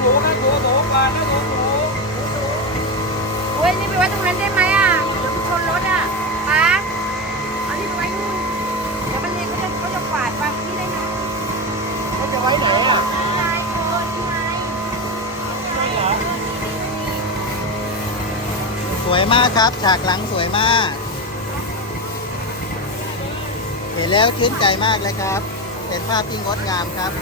หนูนะหนูหนูก่นนะหนูหนูโอ้ยนี่ไปไว้ตรงนั้นได้ไหมอะน้านี่ไว้เดี๋ยวมันเห็เขาจะเขาจะกวาดไปนี่ได้นะจะไว้ไหนอะลายโคนไม้สวยมากครับฉากหลังสวยมาก เห็นแล้วชื่นใจมากเลยครับ เป็นภาพที่งดงามครับ